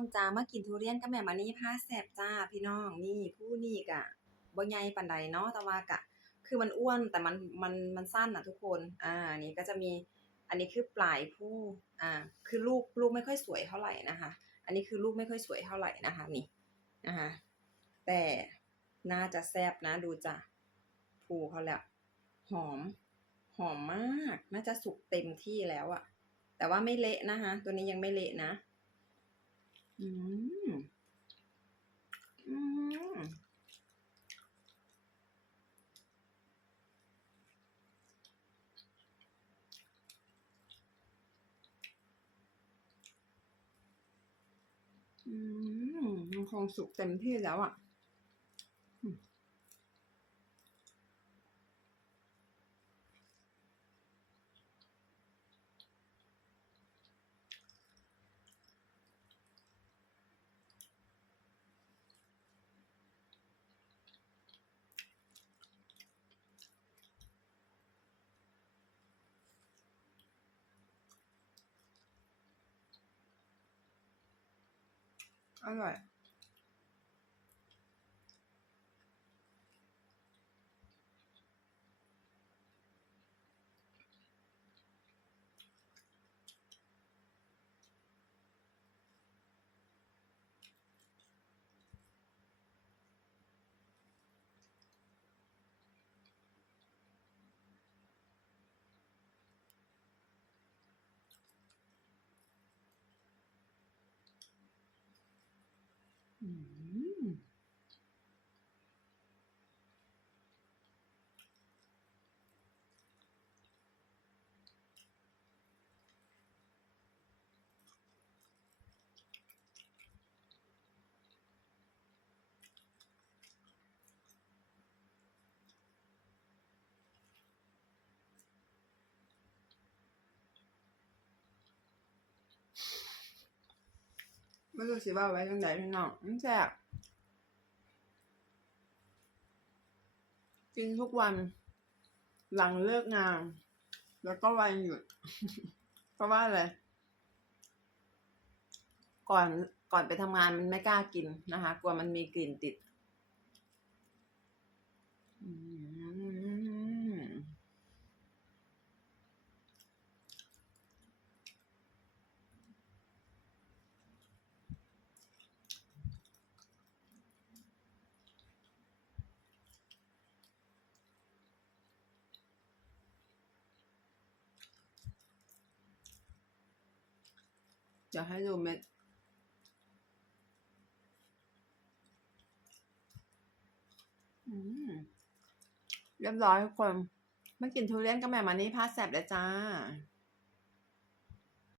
องจ้ามากินทุเรียนกับแม่มานี่พาแซ่บจ้าพี่น้องนี่ผู้นี่กะบ่ใหญ่ปานใดเนาะแต่ว่ากะ คือมันอ้วนแต่มันมันมันสั้นอะทุกคนอ่านี่ก็จะมีอันนี้คือปลายผู้อ่าคือลูกลูกไม่ค่อยสวยเท่าไหร่นะคะ อันนี้คือลูกไม่ค่อยสวยเท่าไหร่นะคะนี่นะคะแต่น่าจะแซ่บนะดูจ้ะผูเขาแล้วหอมหอมมาก น่าจะสุกเต็มที่แล้วอะแต่ว่าไม่เละนะคะ ตัวนี้ยังไม่เละนะ อืม อืม อืมมันคงสุกเต็มที่แล้วอะ อืมอร่อย อืม ไม่รู้สิว่าไว้ตรงไหนพี่น้องมันแซ่บกินทุกวัน หลังเลิกงาน แล้วก็วันหยุด เพราะว่าอะไรก่อนก่อนไปทำงานมันไม่กล้ากินนะคะ กลัวมันมีกลิ่นติด อืม จะให้ดูเม็ด อืม เรียบร้อยทุกคนมากินทุเรียนก็แม่มานี่พาแสบเลยจ้า